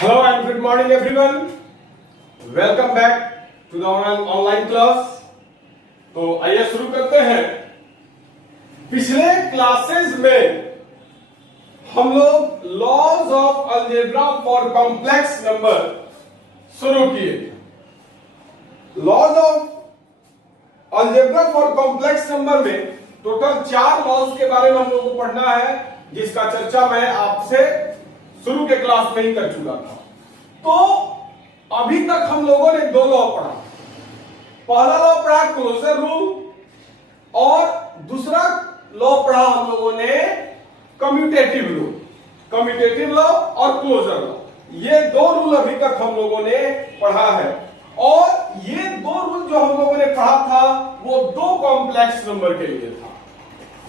Hello and good morning everyone. Welcome back to the online class. तो आइए शुरू करते हैं। पिछले क्लासेस में हम लोग laws of algebra for complex number शुरू किए। Laws of algebra for complex number में टोटल 4 लॉज के बारे में हम लोगों को पढ़ना है, जिसका चर्चा मैं आपसे शुरू के क्लास में ही कर चुका था। तो अभी तक हम लोगों ने 2 लॉ पढ़ा। पहला लॉ पढ़ा क्लोजर रूल और दूसरा लॉ पढ़ा हम लोगों ने कम्यूटेटिव रूल। कम्यूटेटिव लॉ और क्लोजर लॉ, ये 2 रूल अभी तक हम लोगों ने पढ़ा है। और ये 2 रूल जो हम लोगों ने पढ़ा था वो 2 कॉम्प्लेक्स नंबर के लिए था।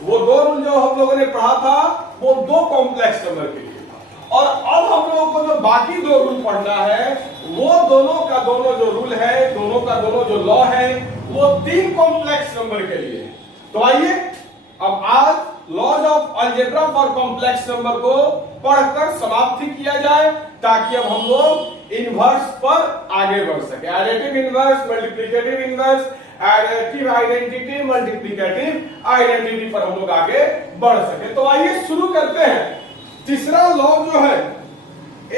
वो 2 रूल जो हम लोगों ने पढ़ा था वो 2 कॉम्प्लेक्स नंबर के लिए था। और अब हम लोगों को जो बाकी 2 रूल पढ़ना है वो दोनों का दोनों जो रूल है, दोनों का दोनों जो लॉ है वो 3 कॉम्प्लेक्स नंबर के लिए। तो आइए अब आज laws of algebra for complex number को पढ़कर समाप्ति किया जाए, ताकि अब हम लोग इनवर्स पर आगे बढ़ सके। Additive inverse, multiplicative inverse, additive identity, multiplicative identity पर हम लोग आगे बढ़ सके। तो आइए शुरू करते हैं। तीसरा लॉ जो है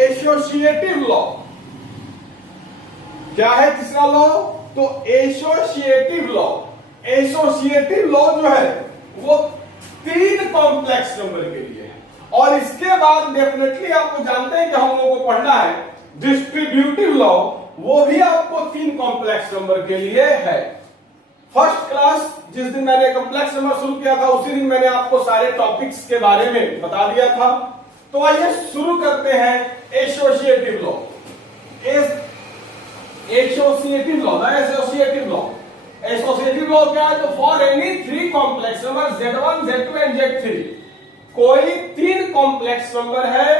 एसोसिएटिव लॉ। क्या है तीसरा लॉ? तो एसोसिएटिव लॉ। एसोसिएटिव लॉ जो है वो 3 कॉम्प्लेक्स नंबर के लिए है। और इसके बाद डेफिनेटली आपको जानते हैं कि हम लोगों को पढ़ना है डिस्ट्रीब्यूटिव लॉ, वो भी आपको 3 कॉम्प्लेक्स नंबर के लिए है। फर्स्ट क्लास जिस दिन मैंने कॉम्प्लेक्स नंबर शुरू किया था उसी दिन मैंने आपको सारे टॉपिक्स के बारे में बता दिया था। तो आइए शुरू करते हैं associative law. Associative law, associative law. Associative law क्या है? तो for any 3 complex number Z1, Z2 and Z3, कोई 3 कॉम्प्लेक्स नंबर है,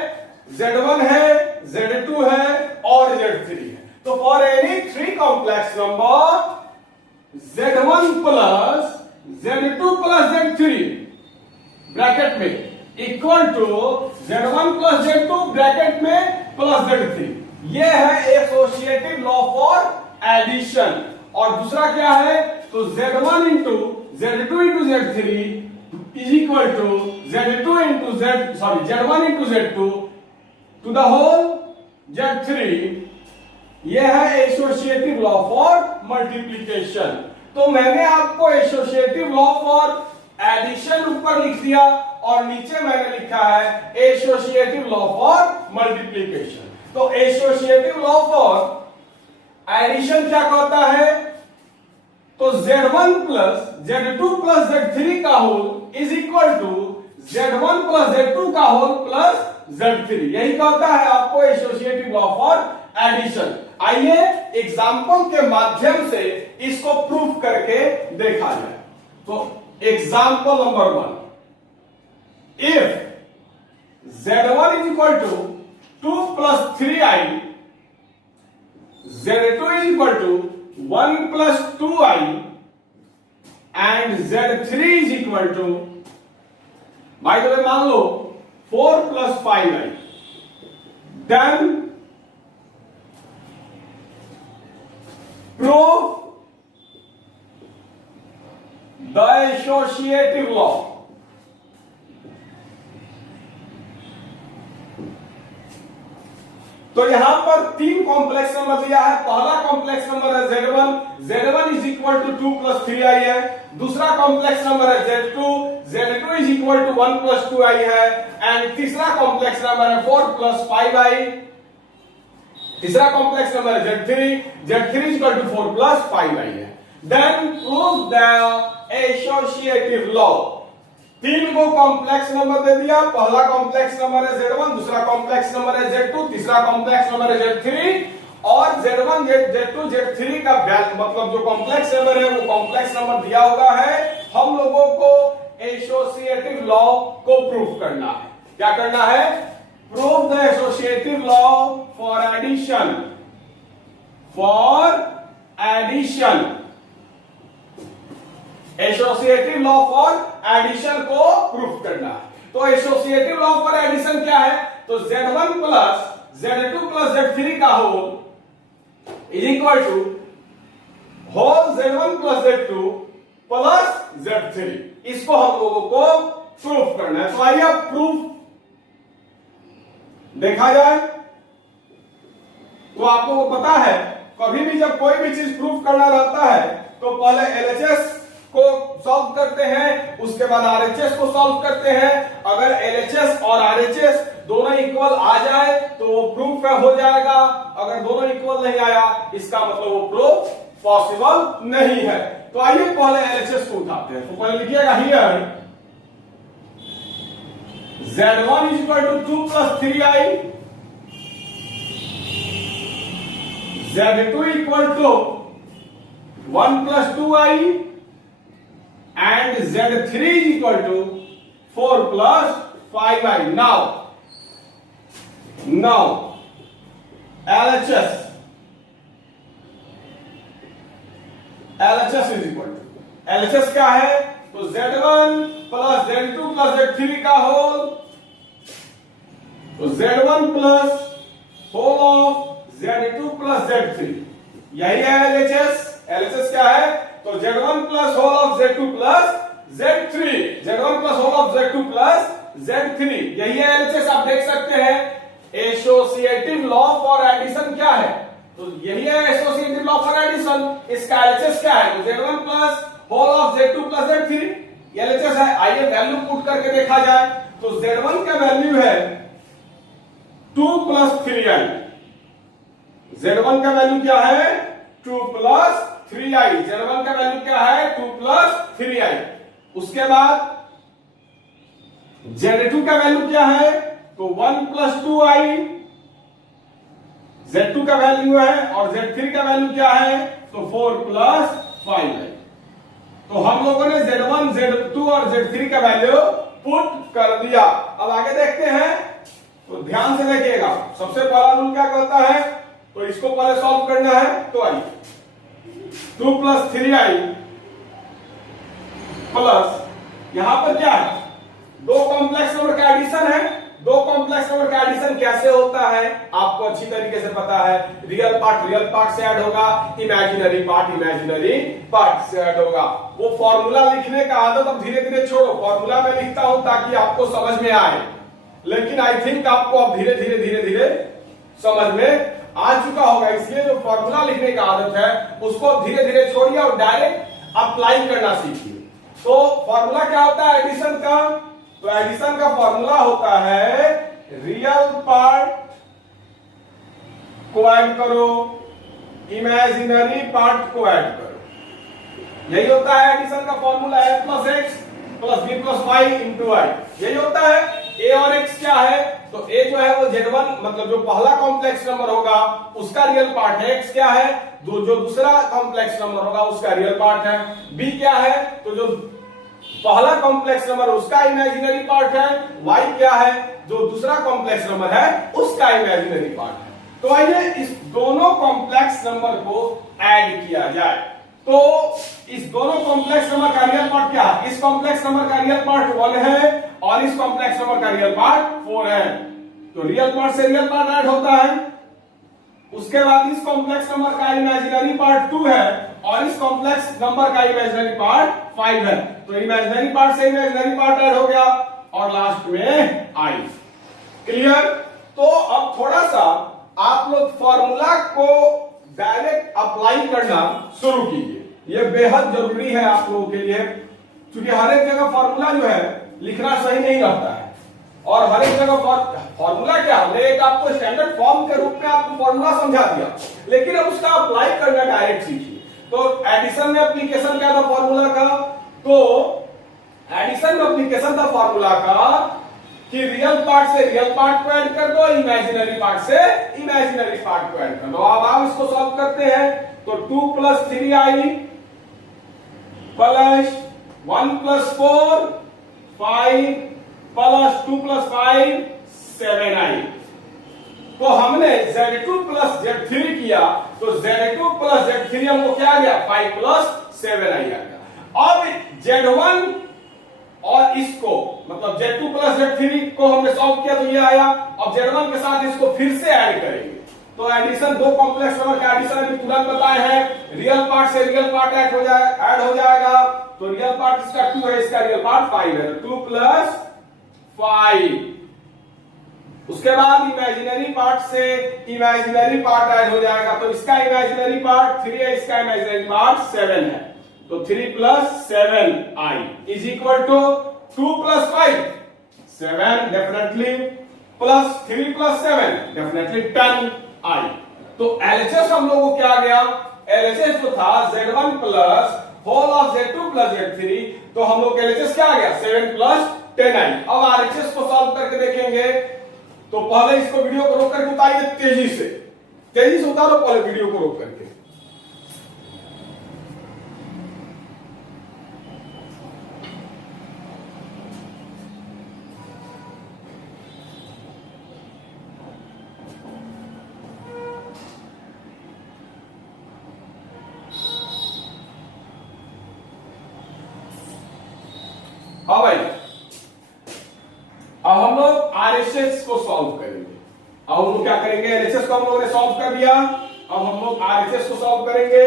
Z1 है, Z2 है और Z3 है। तो for any 3 complex number Z1 plus Z2 plus Z3 bracket में equal to Z1 plus Z2 bracket में प्लस Z3, ये है एसोसिएटिव लॉ फॉर एडिशन। और दूसरा क्या है? तो Z1 into Z2 into Z3 is equal to Z2 into Z1 into Z2 to the whole Z3, यह है एसोसिएटिव लॉ फॉर मल्टीप्लिकेशन। तो मैंने आपको एसोसिएटिव लॉ फॉर एडिशन ऊपर लिख दिया और नीचे मैंने लिखा है एसोसिएटिव लॉ फॉर मल्टीप्लिकेशन। तो एसोसिएटिव लॉ फॉर एडिशन क्या कहता है? तो Z1 plus Z2 plus Z3 का whole is equal to Z1 plus Z2 का होल प्लस Z3, यही कहता है आपको एसोसिएटिव लॉ फॉर एडिशन। आइए एग्जाम्पल के माध्यम से इसको प्रूफ करके देखा जाए। तो example number 1, if Z1 is equal to 2 plus 3i, Z2 is equal to 1 plus 2i and Z3 is equal to, by the way मान लो 4 plus 5i, then prove the associative law। तो यहां पर 3 complex number दिया है। पहला complex number है Z1 is equal to 2 plus 3i है। दूसरा कॉम्प्लेक्स नंबर है Z2 is equal to 1 plus 2i है। एंड तीसरा कॉम्प्लेक्स नंबर है 4 प्लस 5i। तीसरा कॉम्प्लेक्स नंबर है Z3 is equal to 4 plus 5i है। Then prove the associative law. 3 को कॉम्प्लेक्स नंबर दे दिया। पहला कॉम्प्लेक्स नंबर है Z1, दूसरा कॉम्प्लेक्स नंबर है Z2, तीसरा कॉम्प्लेक्स नंबर है Z3 और Z1 Z2 Z3 का मतलब जो कॉम्प्लेक्स नंबर है वो कॉम्प्लेक्स नंबर दिया हुआ है। हम लोगों को एसोसिएटिव लॉ को प्रूफ करना है। क्या करना है? Prove the associative law for addition. Associative law for addition को प्रूफ करना है। तो एसोसिएटिव लॉ फॉर एडिशन क्या है? तो Z1 plus Z2 plus Z3 का whole is equal to whole Z1 plus Z2 plus Z3। इसको हम लोगों को प्रूफ करना है। तो आइए अब प्रूफ देखा जाए। तो आप लोगों को पता है कभी भी जब कोई भी चीज प्रूफ करना रहता है तो पहले एलएचएस को सॉल्व करते हैं, उसके बाद आरएचएस को सॉल्व करते हैं। अगर एलएचएस और आरएचएस दोनों इक्वल आ जाए तो वो प्रूफ हो जाएगा। अगर दोनों इक्वल नहीं आया इसका मतलब वो प्रूफ पॉसिबल नहीं है। तो आइए पहले एलएचएस को उठाते हैं। तो पहले लिखिएगा here Z1 is equal to 2 plus 3i, Z2 equal to 1 plus 2i and Z3 is equal to 4 plus 5i. Now LHS is equal to LHS क्या है? तो Z1 plus Z2 plus Z3 का होल, तो Z1 plus whole of Z2 plus Z3, यही है LHS। LHS क्या है? तो Z1 plus whole of Z2 plus Z3, Z1 plus whole of Z2 plus Z3, यही है LHS। आप देख सकते हैं एसोसिएटिव लॉ फॉर एडिशन क्या है? तो यही है एसोसिएटिव लॉ फॉर एडिशन। इसका LHS क्या है? तो Z1 plus whole of Z2 plus Z3 LHS है। आइए वैल्यू पुट करके देखा जाए। तो Z1 का वैल्यू है 2 प्लस 3i, Z1 का वैल्यू क्या है? 2 प्लस 3i, Z1 का वैल्यू क्या है? 2 प्लस 3i। उसके बाद Z2 का वैल्यू क्या है? तो 1 प्लस 2i, Z2 का वैल्यू है, और Z3 का वैल्यू क्या है? तो 4 प्लस 5i। तो हम लोगों ने Z1, Z2 और Z3 का वैल्यू पुट कर दिया। अब आगे देखते हैं। तो ध्यान से देखिएगा, सबसे पहला रूल क्या कहता है? तो इसको पहले सॉल्व करना है। तो आइए 2 प्लस 3i प्लस यहां पर क्या है? दो कॉम्प्लेक्स नंबर का एडिशन है। दो कॉम्प्लेक्स नंबर का एडिशन कैसे होता है आपको अच्छी तरीके से पता है। रियल पार्ट से ऐड होगा, इमेजिनरी पार्ट से ऐड होगा। वो फॉर्मूला लिखने का आदत अब धीरे धीरे छोड़ो। फॉर्मूला में लिखता हूं ताकि आपको समझ में आए, लेकिन आई थिंक आपको अब धीरे धीरे समझ में आ चुका होगा। इसलिए जो फॉर्मूला लिखने का आदत है उसको धीरे धीरे छोड़िए और डायरेक्ट अप्लाई करना सीखिए। तो फॉर्मूला क्या होता है एडिशन का? तो एडिशन का फॉर्मूला होता है रियल पार्ट को ऐड करो, इमेजिनरी पार्ट को ऐड करो। यही होता है एडिशन का formula. a plus x plus b plus y into i, यही होता है। a और x क्या है? तो a जो है वो Z1 मतलब जो पहला कॉम्प्लेक्स नंबर होगा उसका रियल पार्ट है। x क्या है? जो दूसरा कॉम्प्लेक्स नंबर होगा उसका रियल पार्ट है। b क्या है? तो जो पहला कॉम्प्लेक्स नंबर उसका इमेजिनरी पार्ट है। y क्या है? जो दूसरा कॉम्प्लेक्स नंबर है उसका इमेजिनरी पार्ट है। तो आइए इस दोनों कॉम्प्लेक्स नंबर को ऐड किया जाए। तो इस दोनों कॉम्प्लेक्स नंबर का रियल पार्ट क्या है? इस कॉम्प्लेक्स नंबर का रियल पार्ट 1 है और इस कॉम्प्लेक्स नंबर का रियल पार्ट 4 है। तो रियल पार्ट से रियल पार्ट ऐड होता है। उसके बाद इस कॉम्प्लेक्स नंबर का इमेजिनरी पार्ट 2 है और इस कॉम्प्लेक्स नंबर का इमेजिनरी पार्ट 5 है। तो इमेजिनरी पार्ट से इमेजिनरी पार्ट ऐड हो गया और लास्ट में आई। क्लियर? तो अब थोड़ा सा आप लोग फॉर्मूला को डायरेक्ट अप्लाई करना शुरू कीजिए। यह बेहद जरूरी है आप लोगों के लिए, क्योंकि हर एक जगह फॉर्मूला जो है लिखना सही नहीं रहता है। और हर एक जगह फॉर्मूला क्या, हमने एक आपको स्टैंडर्ड फॉर्म के रूप में आपको फॉर्मूला समझा दिया, लेकिन अब उसका अप्लाई करना डायरेक्ट सीखिए। तो एडिशन में एप्लीकेशन क्या था फॉर्मूला का? तो एडिशन में एप्लीकेशन था फॉर्मूला का कि रियल पार्ट से रियल पार्ट को ऐड कर दो, इमेजिनरी पार्ट से इमेजिनरी पार्ट को ऐड कर दो। अब आप इसको सॉल्व करते हैं। तो 2 plus 3i plus 1 plus 4 5 plus 2 plus 5 7i। तो हमने Z2 प्लस Z3 किया, तो Z2 प्लस Z3 हमको क्या आ गया? 5 प्लस 7i आ गया। अब Z1 और इसको मतलब Z2 प्लस Z3 को हमने सॉल्व किया तो ये आया। अब Z1 के साथ इसको फिर से ऐड करेंगे तो एडिशन, दो कॉम्प्लेक्स नंबर का एडिशन अभी तुरंत बताए हैं। रियल पार्ट से रियल पार्ट ऐड हो जाएगा। तो रियल पार्ट इसका 2 है, इसका रियल पार्ट 5 है, 2 प्लस 5। उसके बाद इमेजिनरी पार्ट से इमेजिनरी पार्ट ऐड हो जाएगा तो इसका इमेजिनरी पार्ट 3 है, इसका इमेजिनरी पार्ट 7 है। तो 3 plus 7i is equal to 2 plus 5 7 definitely, plus 3 plus 7 definitely 10i। तो एलएचएस हम लोगों को क्या गया, एलएचएस जो था Z1 plus whole of Z2 plus Z3, तो हम लोग एलएचएस क्या आ गया 7 प्लस 10i। अब आरएचएस को सॉल्व करके देखेंगे। तो पहले इसको वीडियो को रोक करके उतारिए, तेजी से उतारो पहले वीडियो को रोक करके। हाँ भाई, अब हम लोग आरएचएस को सॉल्व करेंगे। अब हम लोग क्या करेंगे, एलएचएस को हम लोगों ने सॉल्व कर दिया, अब हम लोग आरएचएस को सॉल्व करेंगे।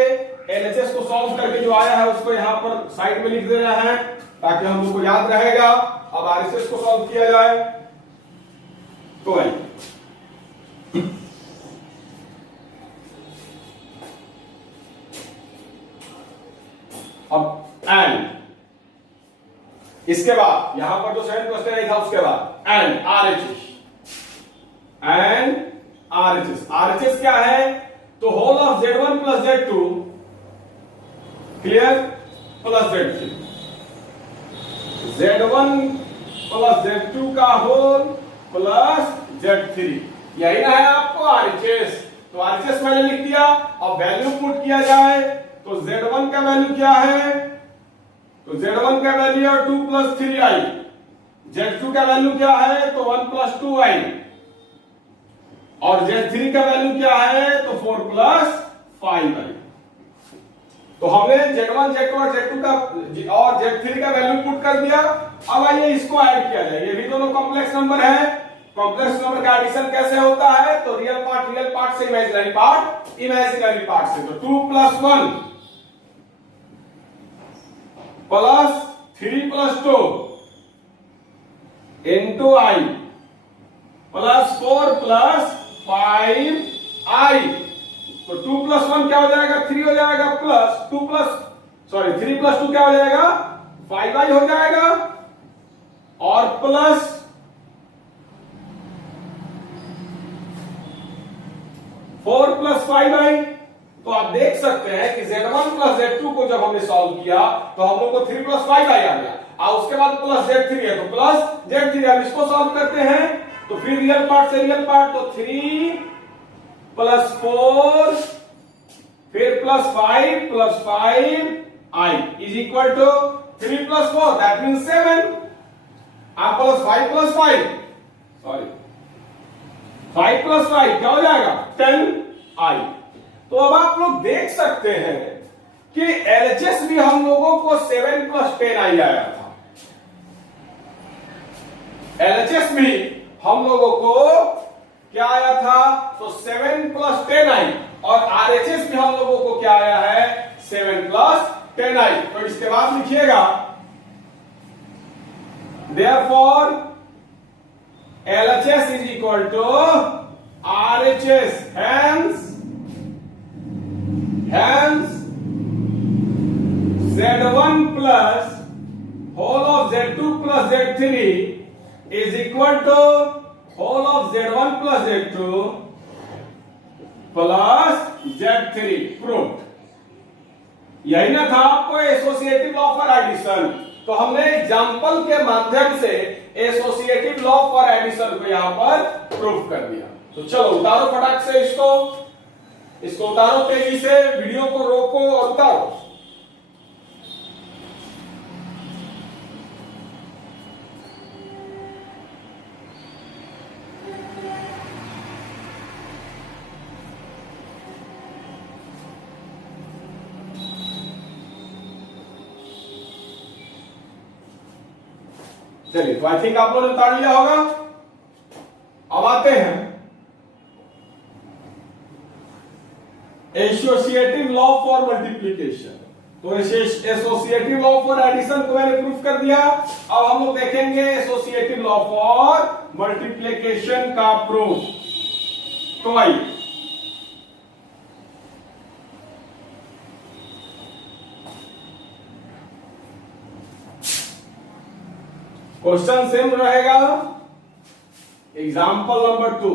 एलएचएस को सॉल्व करके जो आया है उसको यहां पर साइड में लिख दे रहे हैं ताकि हम लोग को याद रहेगा। अब आरएचएस को सॉल्व किया जाए तो भाई अब एंड इसके बाद यहां पर जो 7 क्वेश्चन नहीं था उसके बाद एंड आरएचएस क्या है, तो whole of Z1 plus Z2 clear plus Z3, Z1 plus Z2 का होल प्लस Z3, यही ना है आपको आरएचएस। तो आरएचएस मैंने लिख दिया। अब वैल्यू पुट किया जाए तो Z1 का वैल्यू क्या है, तो Z1 का वैल्यू है 2 प्लस 3i, Z2 का वैल्यू क्या है तो 1 प्लस 2i, और Z3 का वैल्यू क्या है तो 4 प्लस 5i। तो हमने Z1, Z2 और Z2 का और Z3 का वैल्यू पुट कर दिया। अब आइए इसको ऐड किया जाए, ये भी दोनों कॉम्प्लेक्स नंबर है। कॉम्प्लेक्स नंबर का एडिशन कैसे होता है, तो रियल पार्ट से इमेजिनरी पार्ट से। तो 2 प्लस 1 प्लस 3 प्लस 2 इंटू आई प्लस 4 प्लस 5i। तो 2 प्लस 1 क्या हो जाएगा 3 हो जाएगा, प्लस 3 प्लस 2 क्या हो जाएगा 5i हो जाएगा, और प्लस 4 प्लस 5i। तो आप देख सकते हैं कि Z1 प्लस Z2 को जब हमने सॉल्व किया तो हम लोग को 3 प्लस 5i आ गया, और उसके बाद प्लस Z3 है तो प्लस Z3। अब इसको सॉल्व करते हैं तो फिर रियल पार्ट से रियल पार्ट, तो 3 प्लस 4 फिर plus 5 plus 5i is equal to 3 plus 4 that means 7। आप प्लस 5 प्लस 5 प्लस 5 क्या हो जाएगा 10i। तो अब आप लोग देख सकते हैं कि एलएचएस भी हम लोगों को 7 प्लस 10i आया था। एलएचएस भी हम लोगों को क्या आया था, तो 7 प्लस 10i, और आरएचएस भी हम लोगों को क्या आया है 7 प्लस 10i। तो इसके बाद लिखिएगा therefore LHS is equal to RHS, hence Z1 plus whole of Z2 plus Z3 is equal to whole of Z1 plus Z2 plus Z3 proved। यही ना था आपको एसोसिएटिव लॉ फॉर एडिशन। तो हमने एग्जांपल के माध्यम से एसोसिएटिव लॉ फॉर एडिशन को यहां पर प्रूव कर दिया। तो चलो उतारो फटाक से इसको उतारो, तेजी से वीडियो को रोको और उतारो। चलिए, तो आई थिंक आप लोगों ने उतार लिया होगा। अब आते हैं एसोसिएटिव लॉ फॉर मल्टीप्लीकेशन। तो एसोसिएटिव लॉ फॉर एडिशन को मैंने प्रूफ कर दिया। अब हम लोग देखेंगे एसोसिएटिव लॉ फॉर मल्टीप्लीकेशन का प्रूफ। तो आइए, क्वेश्चन सेम रहेगा। Example number 2,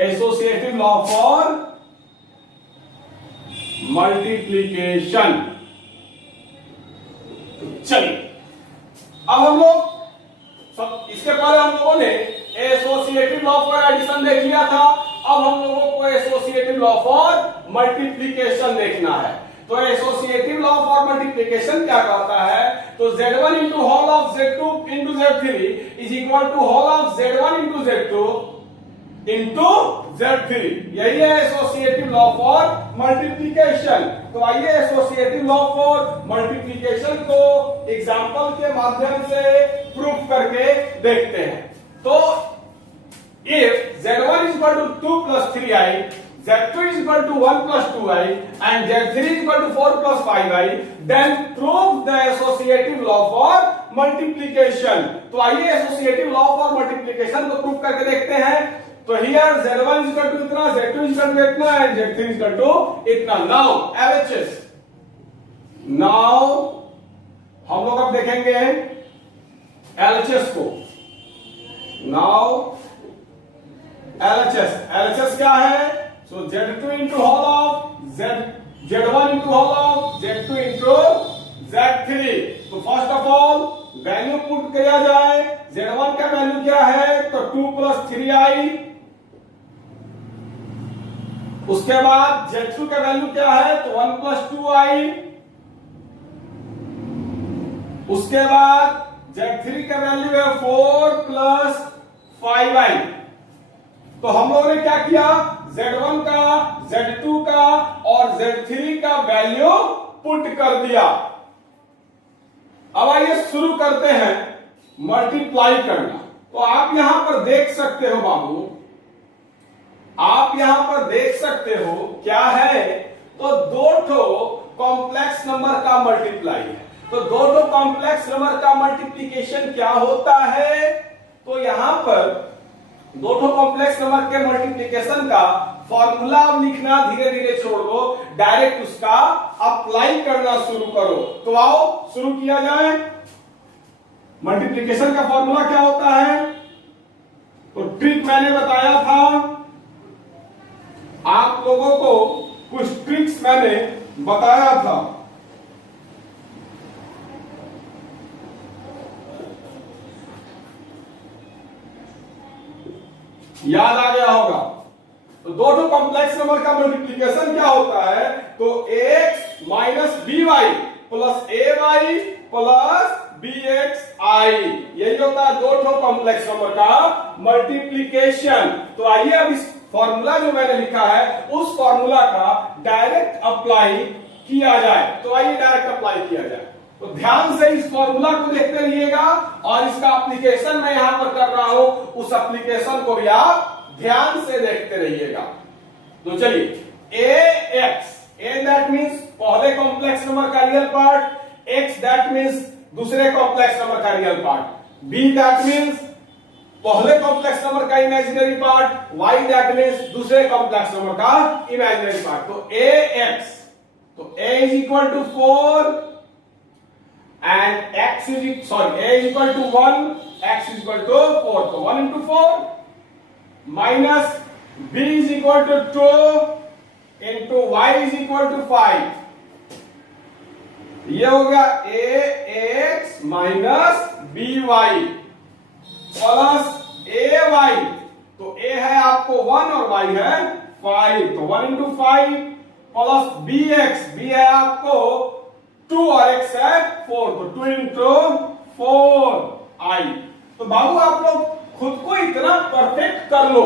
associative law for multiplication. चलिए, अब हम लोग इसके पहले हम लोगों ने एसोसिएटिव लॉ फॉर एडिशन देख लिया था। अब हम लोगों को एसोसिएटिव लॉ फॉर मल्टीप्लीकेशन देखना है। तो एसोसिएटिव लॉ फॉर मल्टीप्लीकेशन क्या कहता है? तो Z1 into whole of Z2 into Z3 is equal to whole of Z1 into Z2 into Z3। यही है एसोसिएटिव लॉ फॉर मल्टीप्लीकेशन। तो आइए एसोसिएटिव लॉ फॉर मल्टीप्लीकेशन को एग्जांपल के माध्यम से प्रूफ करके देखते हैं। तो if Z1 is equal to 2 plus 3i, Z2 is equal to 1 plus 2i and Z3 is equal to 4 plus 5i, then prove the associative law for multiplication। तो आइए एसोसिएटिव लॉ फॉर मल्टीप्लीकेशन को proof करके देखते हैं। तो here Z1 is equal to इतना, Z2 is equal to इतना and Z3 is equal to इतना। Now LHS, now हम लोग अब देखेंगे LHS को। Now LHS क्या है? So Z2 into whole of Z1 into whole of Z2 into Z3। तो first of all value put किया जाए। Z1 का वैल्यू क्या है? तो 2 plus 3i। उसके बाद Z2 का वैल्यू क्या है? तो 1 plus 2i। उसके बाद Z3 का वैल्यू है 4 plus 5i। तो हम लोगों ने क्या किया? Z1 का, Z2 का और Z3 का वैल्यू पुट कर दिया। अब आइए शुरू करते हैं मल्टीप्लाई करना। तो आप यहां पर देख सकते हो बाबू, आप यहां पर देख सकते हो क्या है? तो दो ठो कॉम्प्लेक्स नंबर का मल्टीप्लाई है। तो दो ठो कॉम्प्लेक्स नंबर का मल्टीप्लीकेशन क्या होता है? तो यहां पर दो ठो कॉम्प्लेक्स नंबर के मल्टीप्लीकेशन का फॉर्मूला लिखना धीरे धीरे छोड़ दो, डायरेक्ट उसका अप्लाई करना शुरू करो। तो आओ शुरू किया जाए। मल्टीप्लीकेशन का फॉर्मूला क्या होता है? तो ट्रिक मैंने बताया था आप लोगों को, कुछ ट्रिक्स मैंने बताया था। याद आ गया होगा। तो दो ठो कॉम्प्लेक्स नंबर का मल्टीप्लीकेशन क्या होता है? तो x minus b y plus a y plus b x i, यही होता है दो ठो कॉम्प्लेक्स नंबर का मल्टीप्लीकेशन। तो आइए अब इस फॉर्मूला जो मैंने लिखा है उस फॉर्मूला का डायरेक्ट अप्लाई किया जाए। तो आइए डायरेक्ट अप्लाई किया जाए। तो ध्यान से इस फॉर्मूला को देखते रहिएगा और इसका एप्लीकेशन मैं यहां पर कर रहा हूं, उस एप्लीकेशन को भी आप ध्यान से देखते रहिएगा। तो चलिए, a x, a that means पहले कॉम्प्लेक्स नंबर का real part, x that means दूसरे कॉम्प्लेक्स नंबर का real part, b that means पहले कॉम्प्लेक्स नंबर का imaginary part, y that means दूसरे कॉम्प्लेक्स नंबर का इमेजिनरी पार्ट। तो ए एक्स, तो a is equal to 4 and x is sorry a is equal to 1, x is equal to 4। तो 1 into 4 minus b is equal to 2 into y is equal to 5। ये हो गया a x minus b y plus a y। तो a है आपको 1 और y है 5। तो 1 into 5 plus b x, b है आपको 2 और x है 4। तो 2 into 4i। तो बाबू आप लोग खुद को इतना परफेक्ट कर लो,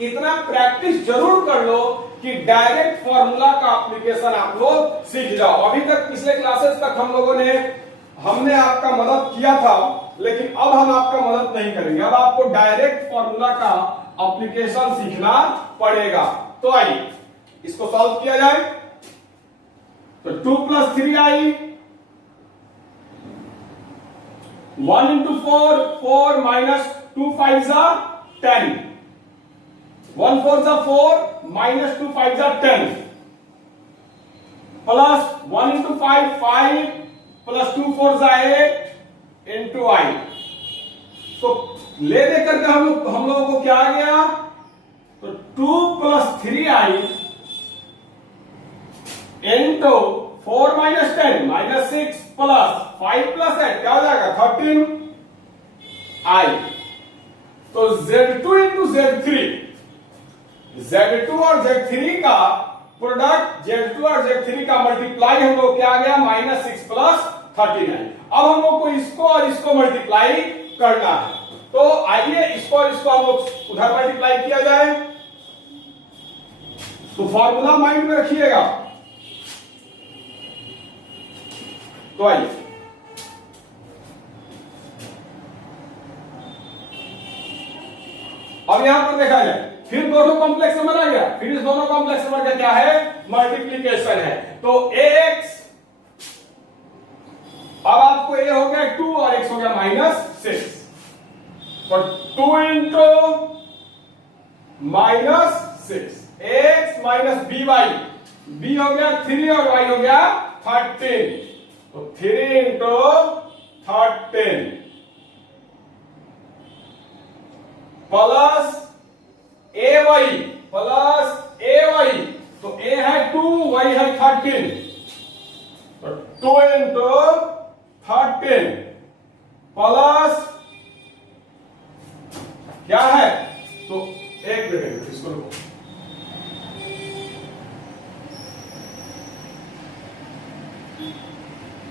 इतना प्रैक्टिस जरूर कर लो कि डायरेक्ट फॉर्मूला का एप्लीकेशन आप लोग सीख जाओ। अभी तक पिछले क्लासेस तक हमने आपका मदद किया था लेकिन अब हम आपका मदद नहीं करेंगे, अब आपको डायरेक्ट फॉर्मूला का एप्लीकेशन सीखना पड़ेगा। तो आइए इसको सॉल्व किया जाए। तो 2 + 3i, 1 × 4, 4 - 2 × 5 = 10, 1 × 4 = 4 - 2 × 5 = 10, प्लस 1 × 5 5 प्लस 2 × 4 = 8 × i। तो ले दे करके हम लोगों को क्या आ गया? तो 2 + 3i इंटू 4 - 10 -6 प्लस 5 + 8 क्या हो जाएगा? 13i। तो Z2 × Z3, Z2 और Z3 का प्रोडक्ट, Z2 और Z3 का मल्टीप्लाई हम लोग क्या आ गया? -6 प्लस 39। अब हम लोग को इसको और इसको मल्टीप्लाई करना है। तो आइए इसको और इसको हम लोग उधर मल्टीप्लाई किया जाए। तो फॉर्मूला माइंड में रखिएगा। तो आइए अब यहां पर देखा जाए, फिर दोनों कॉम्प्लेक्स नंबर आ गया, फिर इस दोनों कॉम्प्लेक्स नंबर का क्या है? मल्टीप्लीकेशन है। तो ax, अब आपको a हो गया 2 और x हो गया -6, तो 2 × -6 x - by, b हो गया 3 और y हो गया 13, तो 3 × 13 प्लस ay, तो a है 2, y है 13, तो 2 × 13 प्लस क्या है? तो एक मिनट इसको रुको।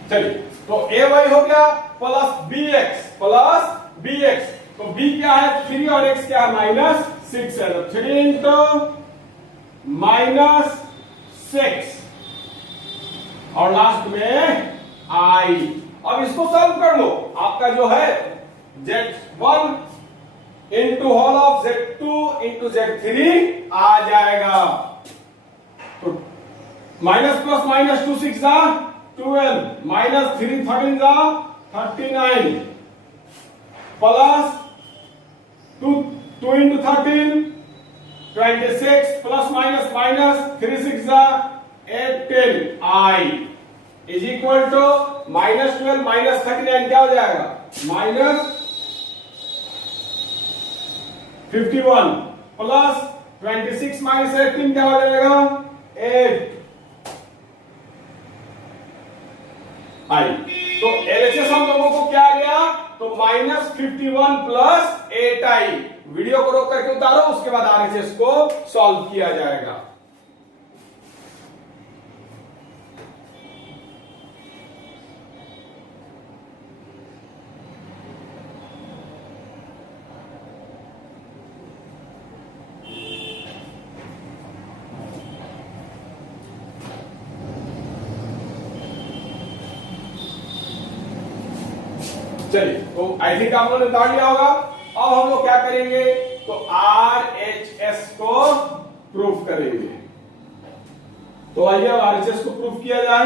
चलिए, तो ay हो गया प्लस bx, तो b क्या है? 3 और x क्या है? -6 है, तो 3 × -6 और लास्ट में i। अब इसको सॉल्व कर लो। आपका जो है Z1 into whole of Z2 into Z3 आ जाएगा। तो minus plus minus 2 6 12, -3 13 39, plus 2 into 13 26, plus minus minus 3 6 18i is equal to -12 -39 क्या हो जाएगा? -51 प्लस 26 -18 क्या हो जाएगा? 8 आई। तो एलएचएस हम लोगों को क्या आ गया? तो -51 प्लस 8i। वीडियो को रोक करके उतारो, उसके बाद आरएचएस को सॉल्व किया जाएगा। चलिए, तो आई थिंक आप लोगों ने निकाल लिया होगा। अब हम लोग क्या करेंगे? तो आरएचएस को प्रूफ करेंगे। तो आइए अब आरएचएस को प्रूफ किया जाए।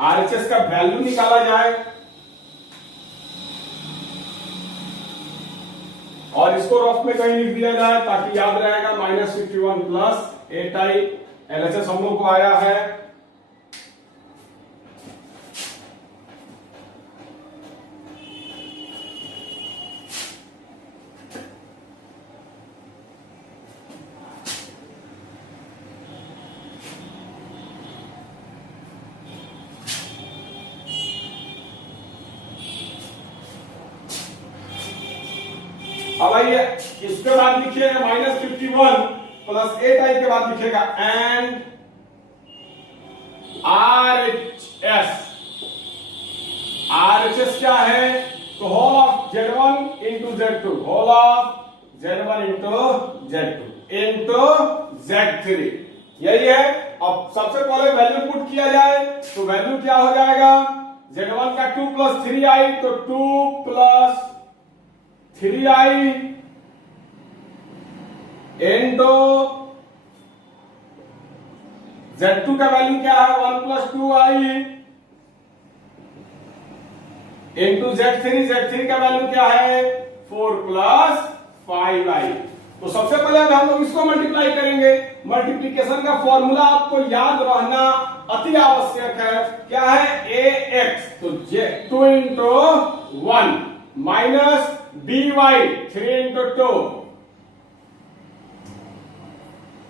आरएचएस का वैल्यू निकाला जाए और इसको रफ में कहीं लिख दिया जाए ताकि याद रहेगा। -51 प्लस 8i एलएचएस हम लोग को आया है अब आइए इसके बाद लिखिएगा -51 प्लस 8i के बाद लिखिएगा एंड आरएचएस क्या है? तो whole of Z1 into Z2, whole of Z1 into Z2 into Z3, यही है। अब सबसे पहले वैल्यू पुट किया जाए तो वैल्यू क्या हो जाएगा? Z1 का 2 प्लस 3i, तो 2 प्लस 3i इंटू Z2 का वैल्यू क्या है 1 प्लस 2i इंटू Z3 का वैल्यू क्या है 4 प्लस 5i। तो सबसे पहले हम लोग इसको मल्टीप्लाई करेंगे। मल्टीप्लिकेशन का फॉर्मूला आपको याद रहना अति आवश्यक है। क्या है ax, तो 2 into 1 minus by 3 into 2,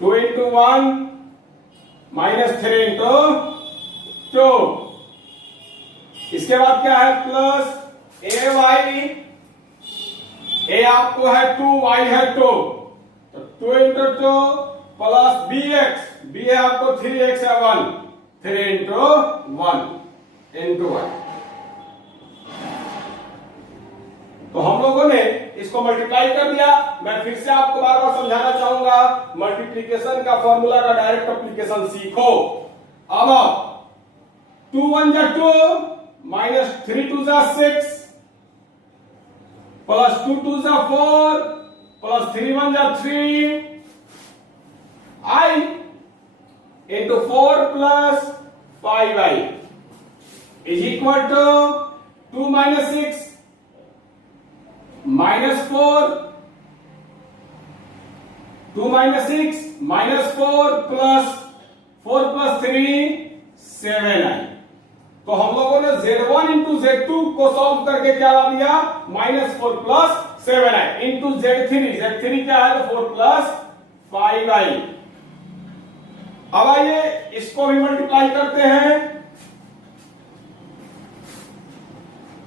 2 into 1 minus 3 into 2। इसके बाद क्या है प्लस ay, a आपको है 2, y है 2, तो 2 इंटू 2 प्लस bx, b है आपको 3x है 1, 3 इंटू 1 इंटू 1। तो हम लोगों ने इसको मल्टीप्लाई कर दिया। मैं फिर से आपको बार बार समझाना चाहूंगा, मल्टीप्लिकेशन का फॉर्मूला का डायरेक्ट एप्लीकेशन सीखो। अब 2 1 जा 2 माइनस 3 2 जा 6 प्लस 2 2 जा 4 प्लस 3 1 जा 3 i into 4 plus 5i is equal to 2 minus 6 minus 4, 2 minus 6 minus 4 plus 3 7i। तो हम लोगों ने Z1 इंटू Z2 को सॉल्व करके क्या ला दिया minus 4 plus 7i into Z3 क्या है तो 4 प्लस 5i। अब आइए इसको भी मल्टीप्लाई करते हैं,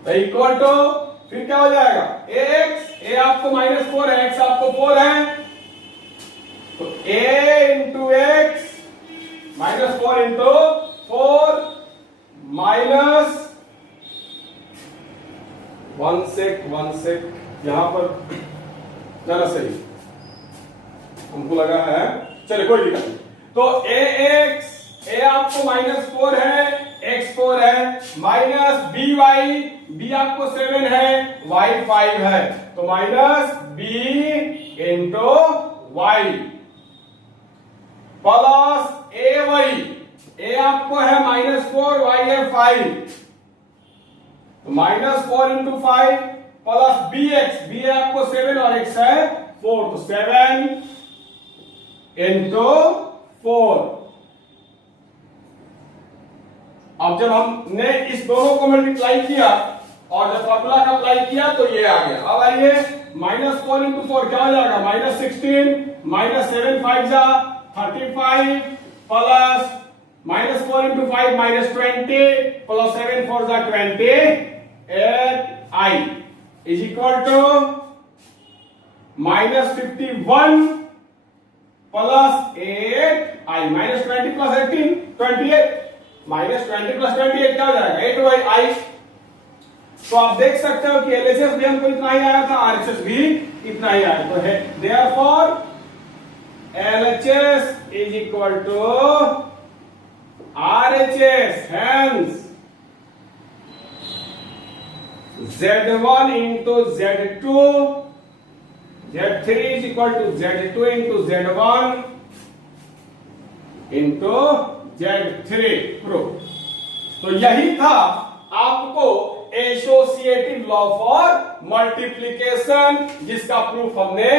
तो इक्वल टू फिर क्या हो जाएगा a आपको माइनस 4 है, x आपको 4 है, तो a into x minus 4 into 4 minus 1 सेक यहां पर जरा सही हमको लगा है, चलिए कोई दिक्कत नहीं। तो a आपको माइनस 4 है, x 4 है, माइनस b आपको 7 है, y 5 है, तो minus b into y plus a आपको है माइनस 4, y है 5, तो माइनस 4 इंटू 5 प्लस b है आपको 7 और x है 4, तो 7 इंटू 4। अब जब हमने इस दोनों को मल्टीप्लाई किया और जब फॉर्मूला का अप्लाई किया तो ये आ गया। अब आइए माइनस 4 इंटू 4 क्या हो जाएगा माइनस 16, माइनस 7 5 जा 35 plus minus 4 into 5 minus 20 plus 7 4 जा 28 i is equal to minus 51 plus 8 i minus 20 plus 18 28 minus 20 plus 28 क्या हो जाएगा 8 बाई आई। तो आप देख सकते हो कि एलएचएस भी हमको इतना ही आया था, आरएचएस भी इतना ही आया, तो है therefore LHS is equal to RHS, hence Z1 into Z2, Z3 is equal to Z2 into Z1 into Z3 proof. तो यही था आपको एसोसिएटिव लॉ फॉर मल्टीप्लिकेशन, जिसका प्रूफ हमने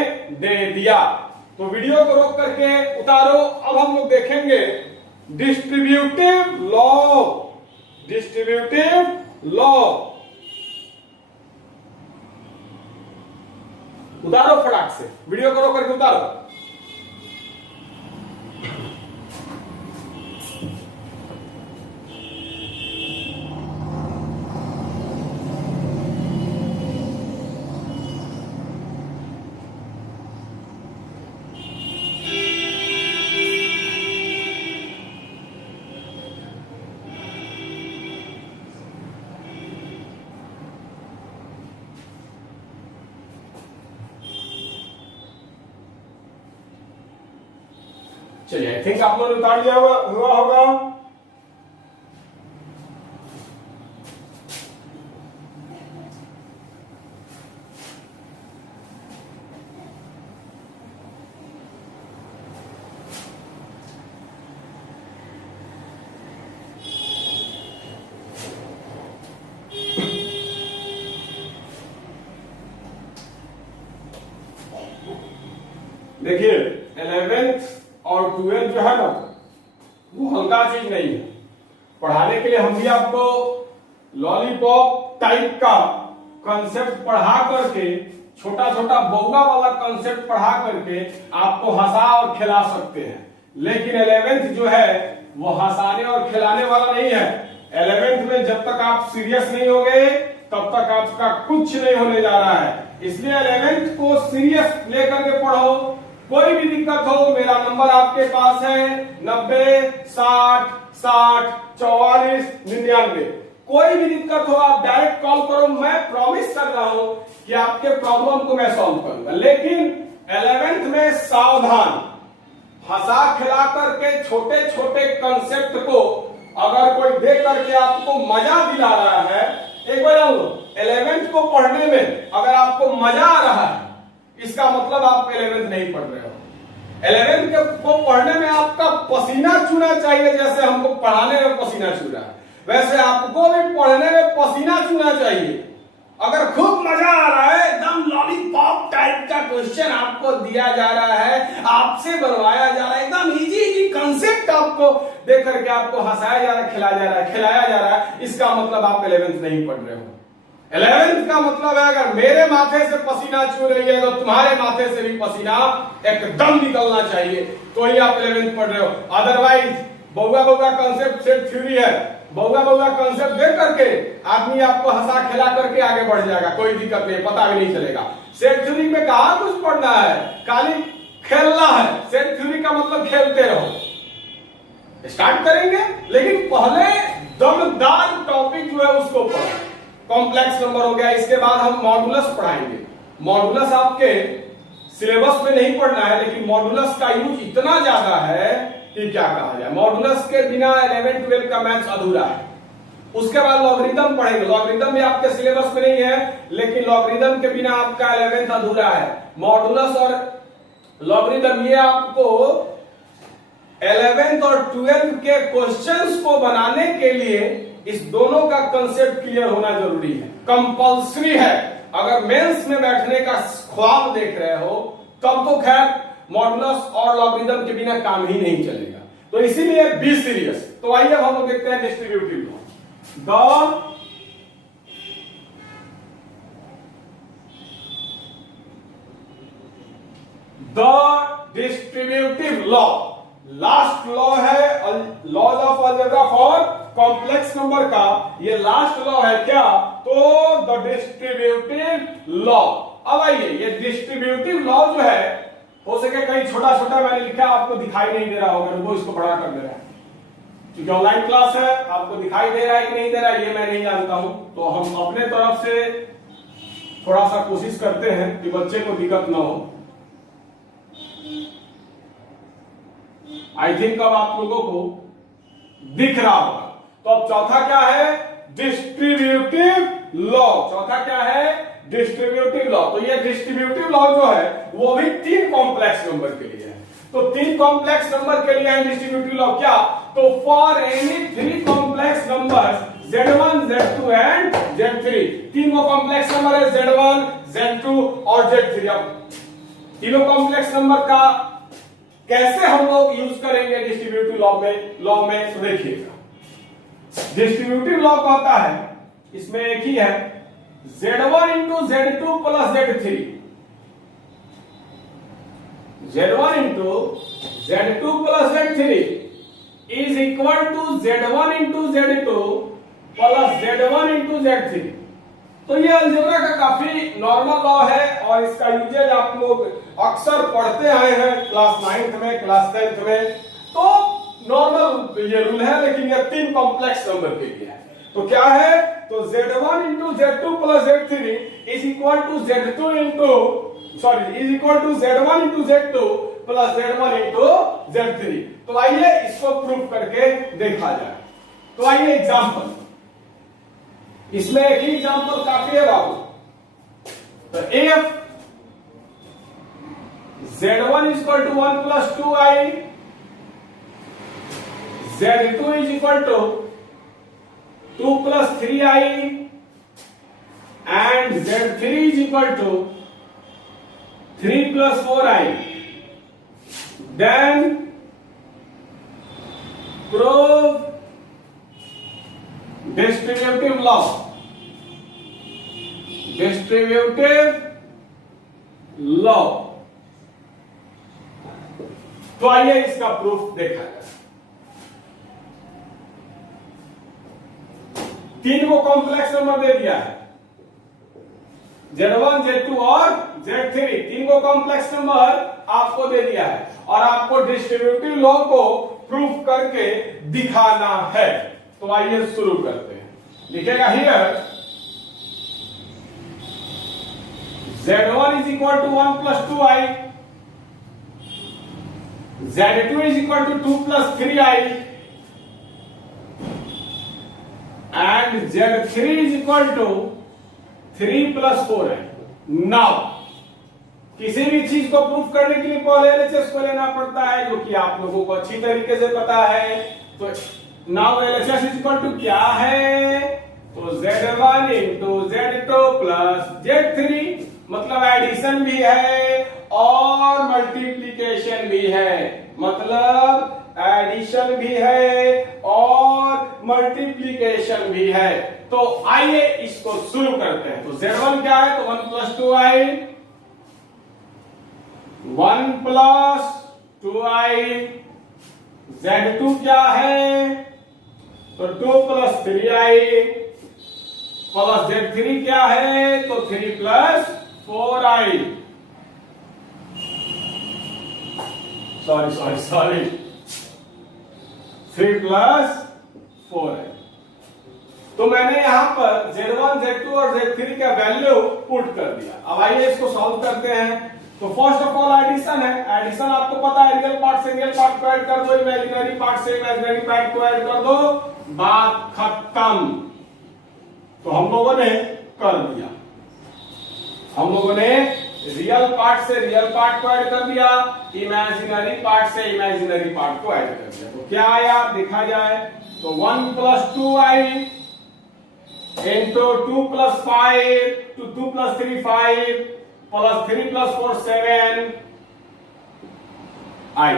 दे दिया। तो वीडियो को रोक करके उतारो। अब हम लोग देखेंगे डिस्ट्रीब्यूटिव लॉ। उतारो फटाक से, वीडियो को रोक करके उतारो। चलिए, आई थिंक आप लोगों ने उतार लिया हुआ होगा। देखिए 11th और 12th जो है ना वो हल्का चीज नहीं है। पढ़ाने के लिए हम भी आपको लॉलीपॉप टाइप का कंसेप्ट पढ़ा करके, छोटा छोटा बउआ वाला कंसेप्ट पढ़ा करके आपको हंसा और खिला सकते हैं। लेकिन 11th जो है वो हंसाने और खिलाने वाला नहीं है। 11th में जब तक आप सीरियस नहीं होगे तब तक आपका कुछ नहीं होने जा रहा है। इसलिए 11th को सीरियस लेकर के पढ़ो। कोई भी दिक्कत हो मेरा नंबर आपके पास है 90 60 60 44 99। कोई भी दिक्कत हो आप डायरेक्ट कॉल करो। मैं प्रॉमिस कर रहा हूं कि आपके प्रॉब्लम को मैं सॉल्व करूंगा। लेकिन 11th में सावधान, हंसा खिला करके छोटे छोटे कंसेप्ट को अगर कोई देख करके आपको मजा दिला रहा है, एक बार 11th को पढ़ने में अगर आपको मजा आ रहा है इसका मतलब आप 11th नहीं पढ़ रहे हो। 11th को पढ़ने में आपका पसीना चूना चाहिए। जैसे हमको पढ़ाने में पसीना चूना है वैसे आपको भी पढ़ने में पसीना चूना चाहिए। अगर खूब मजा आ रहा है, एकदम लॉलीपॉप टाइप का क्वेश्चन आपको दिया जा रहा है, आपसे बनवाया जा रहा है, एकदम इजी इजी कंसेप्ट आपको देख करके आपको हंसाया जा रहा है, खिलाया जा रहा है, इसका मतलब आप 11th नहीं पढ़ रहे हो। 11th का मतलब है अगर मेरे माथे से पसीना चू रही है तो तुम्हारे माथे से भी पसीना एकदम निकलना चाहिए, तो ही आप 11th पढ़ रहे हो। अदरवाइज बउआ बउआ कंसेप्ट सेट थ्योरी है, बउआ बउआ कंसेप्ट देख करके आदमी आपको हंसा खिला करके आगे बढ़ जाएगा, कोई दिक्कत नहीं, पता भी नहीं चलेगा। सेट थ्योरी में कहा कुछ पढ़ना है, खाली खेलना है। सेट थ्योरी का मतलब खेलते रहो। स्टार्ट करेंगे लेकिन पहले दमदार टॉपिक जो है उसको पढ़ो। कॉम्प्लेक्स नंबर हो गया, इसके बाद हम मॉडुलस पढ़ाएंगे। मॉडुलस आपके सिलेबस में नहीं पढ़ना है लेकिन मॉडुलस का यूज इतना ज्यादा है कि क्या कहा जाए। मॉडुलस के बिना 11 12 का मैथ्स अधूरा है। उसके बाद लॉगरिथम पढ़ेंगे। लॉगरिथम भी आपके सिलेबस में नहीं है लेकिन लॉगरिथम के बिना आपका 11th अधूरा है। मॉडुलस और लॉगरिथम ये आपको 11th और 12th के क्वेश्चंस को बनाने के लिए इस दोनों का कंसेप्ट क्लियर होना जरूरी है, कंपल्सरी है। अगर मेंस में बैठने का ख्वाब देख रहे हो तब तो खैर मॉडुलस और लॉगरिथम के बिना काम ही नहीं चलेगा। तो इसीलिए बी सीरियस। तो आइए हम लोग देखते हैं distributive law. The distributive law last law है laws of algebra for complex number का। ये लास्ट लॉ है क्या? तो द डिस्ट्रीब्यूटिव लॉ। अब आइए ये डिस्ट्रीब्यूटिव लॉ जो है, हो सके कहीं छोटा छोटा मैंने लिखा आपको दिखाई नहीं दे रहा होगा, वो इसको बड़ा कर दे रहा है क्योंकि ऑनलाइन क्लास है। आपको दिखाई दे रहा है कि नहीं दे रहा है ये मैं नहीं जानता हूं, तो हम अपने तरफ से थोड़ा सा कोशिश करते हैं कि बच्चे को दिक्कत ना हो। आई थिंक अब आप लोगों को दिख रहा होगा। तो अब चौथा क्या है? Distributive law. चौथा क्या है? Distributive law. तो ये डिस्ट्रीब्यूटिव लॉ जो है वो भी 3 कॉम्प्लेक्स नंबर के लिए है। तो 3 कॉम्प्लेक्स नंबर के लिए है डिस्ट्रीब्यूटिव लॉ। क्या? तो for any 3 complex number Z1 Z2 and Z3, 3 complex number है Z1 Z2 और Z3। अब तीनों कॉम्प्लेक्स नंबर का कैसे हम लोग यूज करेंगे डिस्ट्रीब्यूटिव लॉ में तो देखिएगा। डिस्ट्रीब्यूटिव लॉ कहता है, इसमें एक ही है, Z1 into Z2 plus Z3, Z1 into Z2 plus Z3 is equal to Z1 into Z2 plus Z1 into Z3। तो ये अलजेब्रा का काफी नॉर्मल लॉ है और इसका यूजेज आप लोग अक्सर पढ़ते आए हैं क्लास 9th में, क्लास 10th में। तो नॉर्मल ये रूल है, लेकिन ये 3 कॉम्प्लेक्स नंबर के लिए है। तो क्या है? तो Z1 into Z2 plus Z3 is equal to Z2 into is equal to Z1 into Z2 plus Z1 into Z3। तो आइए इसको प्रूफ करके देखा जाए। तो आइए एग्जाम्पल, इसमें एक ही एग्जाम्पल काफी है बाबू। तो if Z1 is equal to 1 plus 2i, Z2 is equal to 2 plus 3i and Z3 is equal to 3 plus 4i, then prove distributive law, distributive law. तो आइए इसका प्रूफ देखा जाए। तीन को कॉम्प्लेक्स नंबर दे दिया है, Z1, Z2 और Z3, तीन को कॉम्प्लेक्स नंबर आपको दे दिया है और आपको डिस्ट्रीब्यूटिव लॉ को प्रूफ करके दिखाना है। तो आइए शुरू करते हैं। लिखेगा here Z1 is equal to 1 plus 2i, Z2 is equal to 2 plus 3i, and Z3 is equal to 3 plus 4i. Now, किसी भी चीज को प्रूफ करने के लिए पहले एलएचएस को लेना पड़ता है, जो कि आप लोगों को अच्छी तरीके से पता है। तो now LHS is equal to क्या है? तो Z1 into Z2 plus Z3, मतलब एडिशन भी है और मल्टीप्लीकेशन भी है, मतलब एडिशन भी है और मल्टीप्लीकेशन भी है। तो आइए इसको शुरू करते हैं। तो Z1 क्या है? तो 1 plus 2i, 1 plus 2i। Z2 क्या है? तो 2 प्लस 3i प्लस Z3 क्या है? तो 3 plus 4i। Sorry 3 plus 4i। तो मैंने यहां पर Z1, Z2 और Z3 का वैल्यू पुट कर दिया। अब आइए इसको सॉल्व करते हैं। तो फर्स्ट ऑफ ऑल एडिशन है। एडिशन आपको पता है, रियल पार्ट से रियल पार्ट को ऐड कर दो, इमेजिनरी पार्ट से इमेजिनरी पार्ट को ऐड कर दो, बात खत्म। तो हम लोगों ने कर दिया, हम लोगों ने रियल पार्ट से रियल पार्ट को ऐड कर दिया, इमेजिनरी पार्ट से इमेजिनरी पार्ट को ऐड कर दिया। तो क्या आया देखा जाए। तो 1 plus 2i into 2 plus 5 to 2 plus 3 5 plus 3 plus 4 7i।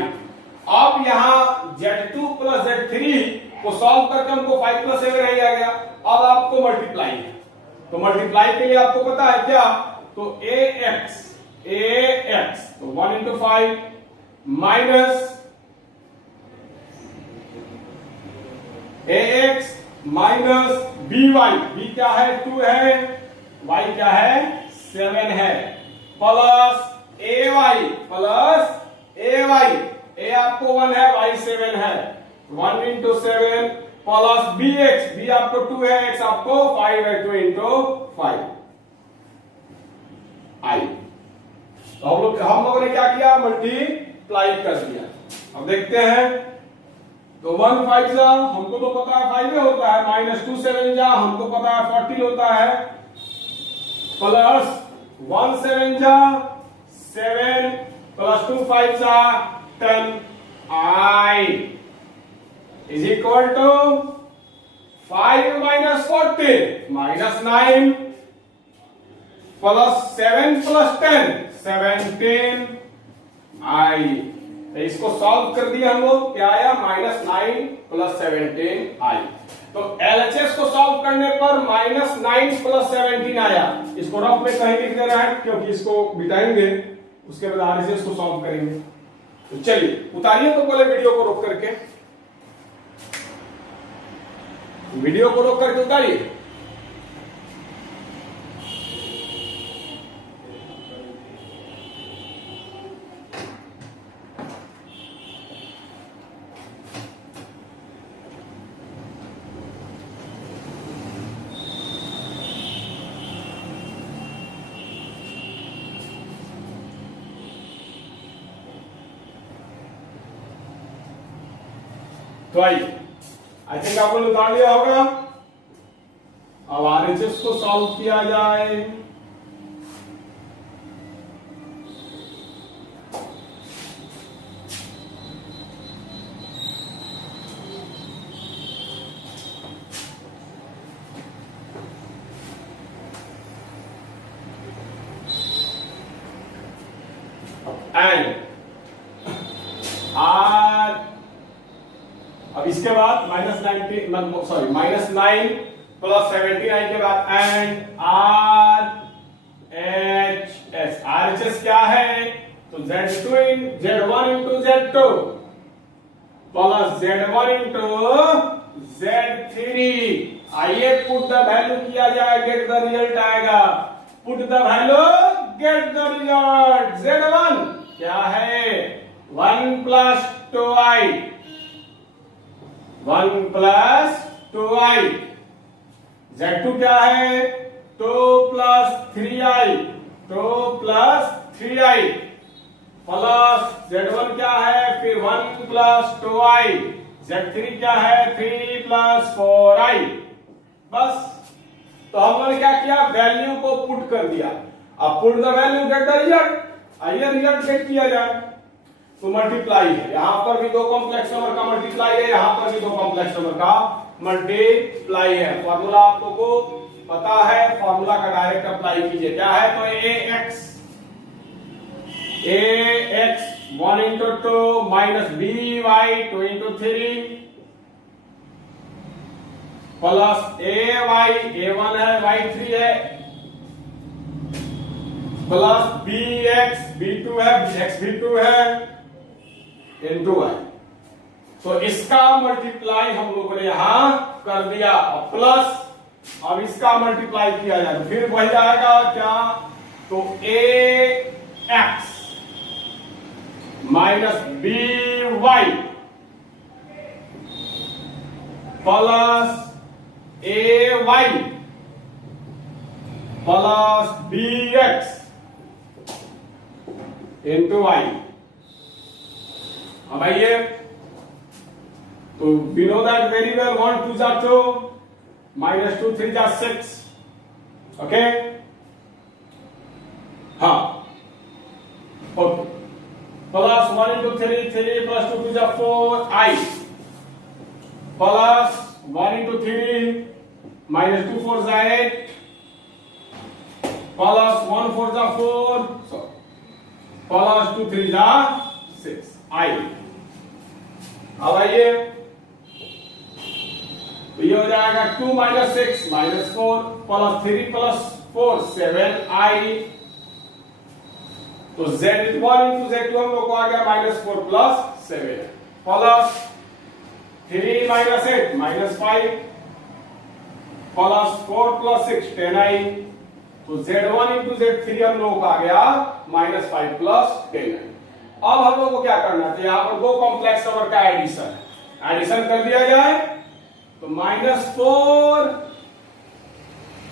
अब यहां Z2 प्लस Z3 को सॉल्व करके हमको 5 प्लस 7 रह गया। अब आपको मल्टीप्लाई है, तो मल्टीप्लाई के लिए आपको पता है क्या? तो ax तो 1 into 5 minus ax minus by, क्या है? 2 है, y क्या है? 7 है, प्लस ay, a आपको 1 है, y 7 है, 1 इंटू 7 प्लस bx, b आपको 2 है, x आपको 5 है, 2 इंटू 5 i। तो हम लोगों ने क्या किया? मल्टीप्लाई कर दिया। अब देखते हैं। तो 1 5 जा, हमको तो पता है 5 होता है, माइनस 2 7 जा, हमको पता है 14 होता है, प्लस 1 7 जा 7 प्लस 2 5 जा 10i is equal to 5 minus 14 minus 9 plus 7 plus 10 17i। इसको सॉल्व कर दिया हम लोग, क्या आया? Minus 9 plus 17i। तो LHS को सॉल्व करने पर माइनस 9 प्लस 17 आया। इसको रफ में कहीं लिख दे रहा है, क्योंकि इसको बिताएंगे, उसके बाद RHS को सॉल्व करेंगे। तो चलिए उतारिए तो बोले वीडियो को रोक करके, वीडियो को रोक करके उतारिए। तो आइए, आई थिंक आपने उतार लिया होगा। अब RHS को सॉल्व किया जाए। एंड इसके बाद -9 प्लस 79 के बाद एंड RHS क्या है? तो Z1 into Z2 plus Z1 into Z3। आइए पुट द वैल्यू किया जाए, गेट द रिजल्ट आएगा। Put the value, get the result. Z1 क्या है? 1 plus 2i, 1 plus 2i। Z2 क्या है? 2 plus 3i, 2 plus 3i plus Z1 क्या है? फिर 1 प्लस 2i। Z3 क्या है? 3 प्लस 4i। बस, तो हमने क्या किया? वैल्यू को पुट कर दिया। अब put the value, get the result. आइए रिजल्ट चेक किया जाए। तो मल्टीप्लाई है, यहां पर भी दो कॉम्प्लेक्स नंबर का मल्टीप्लाई है, यहां पर भी दो कॉम्प्लेक्स नंबर का मल्टीप्लाई है। फॉर्मूला आप लोगों को पता है, फॉर्मूला का डायरेक्ट अप्लाई कीजिए। क्या है? तो ax 1 into 2 minus by 2 into 3 plus ay a1 है, y3 है, प्लस bx b2 है, bx b2 है इंटू y। तो इसका मल्टीप्लाई हम लोगों ने यहां कर दिया। प्लस अब इसका मल्टीप्लाई किया जाए, फिर वही आएगा क्या? तो ax minus by plus ay plus bx into y। अब आइए, तो we know that very well, 1 2 जा 2, minus 2 3 जा 6, ओके। हाँ, ओके। प्लस 1 इंटू 3 3 प्लस 2 2 जा 4i प्लस 1 इंटू 3 माइनस 2 4 जा 8 प्लस 1 4 जा 4 प्लस 2 3 जा 6i। अब आइए, तो ये हो जाएगा 2 minus 6 minus 4 plus 3 plus 4 7i। तो Z1 इंटू Z2 हम लोग को आ गया -4 plus 7 plus 3 minus 8 minus 5 plus 4 plus 6 10i। तो Z1 इंटू Z3 हम लोग को आ गया -5 प्लस 10i। अब हम लोग को क्या करना है? यहां पर दो कॉम्प्लेक्स नंबर का एडिशन कर दिया जाए। तो -4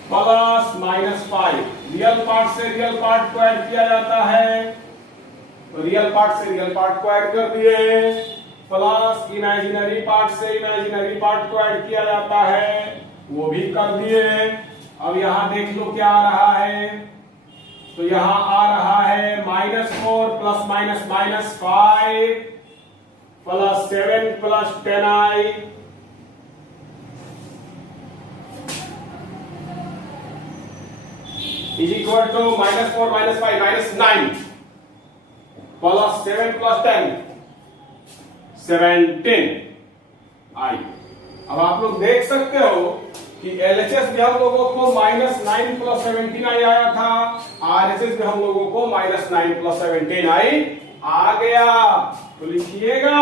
प्लस -5, रियल पार्ट से रियल पार्ट को ऐड किया जाता है, तो रियल पार्ट से रियल पार्ट को ऐड कर दिए, प्लस इमेजिनरी पार्ट से इमेजिनरी पार्ट को ऐड किया जाता है, वो भी कर दिए। अब यहां देख लो क्या आ रहा है? तो यहां आ रहा है -4 plus -5 plus 7 plus 10i is equal to -4 -5 -9 plus 7 plus 10 17i। अब आप लोग देख सकते हो कि LHS भी हम लोगों को -9 प्लस 17i आया था, RHS भी हम लोगों को -9 प्लस 17i आ गया। तो लिखिएगा,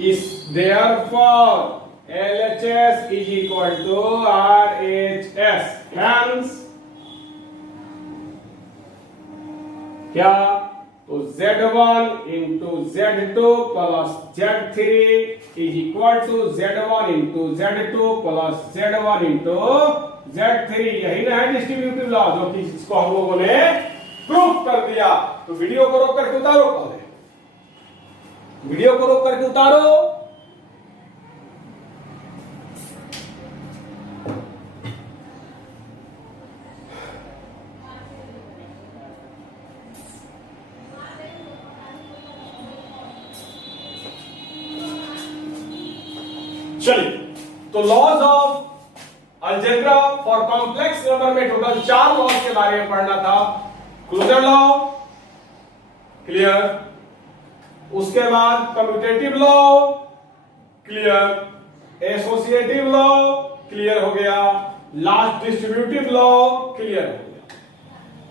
इस therefore LHS is equal to RHS, hence क्या? तो Z1 into Z2 plus Z3 is equal to Z1 into Z2 plus Z1 into Z3। यही ना है डिस्ट्रीब्यूटिव लॉ, जो कि इसको हम लोगों ने प्रूफ कर दिया। तो वीडियो को रोक करके उतारो, पहले वीडियो को रोक करके उतारो। चलिए, तो laws of algebra for complex number में टोटल 4 लॉज के बारे में पढ़ना था। क्लोजर लॉ क्लियर, उसके बाद commutative law, clear. Associative law clear हो गया। लास्ट डिस्ट्रीब्यूटिव लॉ क्लियर हो गया।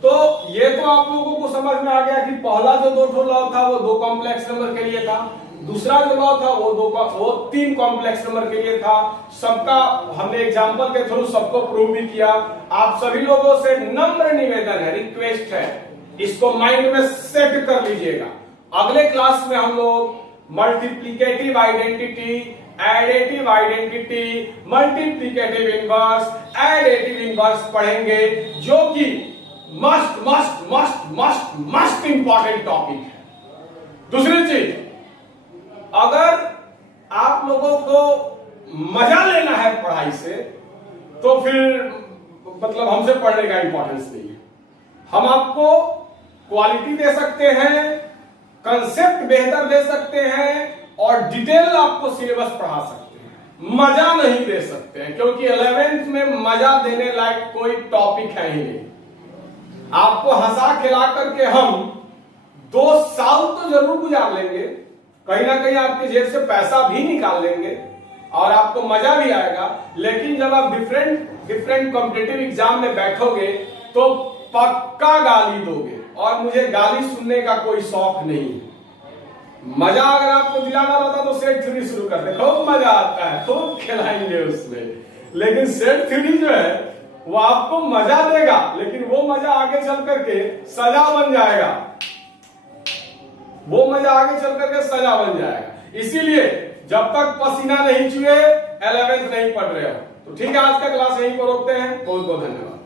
तो ये तो आप लोगों को समझ में आ गया कि पहला जो दो लॉ था वो 2 कॉम्प्लेक्स नंबर के लिए था, दूसरा जो लॉ था वो 3 कॉम्प्लेक्स नंबर के लिए था। सबका हमने एग्जांपल के थ्रू सबको प्रूव भी किया। आप सभी लोगों से नम्र निवेदन है, रिक्वेस्ट है, इसको माइंड में सेट कर लीजिएगा। अगले क्लास में हम लोग multiplicative identity, additive identity, multiplicative inverse, additive inverse पढ़ेंगे, जो कि must must must must must important topic है। दूसरी चीज, अगर आप लोगों को मजा लेना है पढ़ाई से, तो फिर मतलब हमसे पढ़ने का इंपॉर्टेंस नहीं है। हम आपको क्वालिटी दे सकते हैं, कंसेप्ट बेहतर दे सकते हैं और डिटेल आपको सिलेबस पढ़ा सकते हैं, मजा नहीं दे सकते हैं, क्योंकि 11th में मजा देने लायक कोई टॉपिक है ही नहीं। आपको हंसा खिला करके हम 2 साल तो जरूर गुजार लेंगे, कहीं ना कहीं आपकी जेब से पैसा भी निकाल लेंगे और आपको मजा भी आएगा, लेकिन जब आप डिफरेंट कॉम्पिटिटिव एग्जाम में बैठोगे तो पक्का गाली दोगे, और मुझे गाली सुनने का कोई शौक नहीं है। मजा अगर आपको दिलाना रहता तो सेट 3 शुरू कर दे, खूब मजा आता है, खूब खिलाएंगे उसमें। लेकिन सेट 3 जो है वो आपको मजा देगा, लेकिन वो मजा आगे चल करके सजा बन जाएगा, वो मजा आगे चल करके सजा बन जाएगा। इसीलिए जब तक पसीना नहीं चुए 11th नहीं पढ़ रहे हो, तो ठीक है, आज का क्लास यहीं पर रोकते हैं। बहुत बहुत धन्यवाद।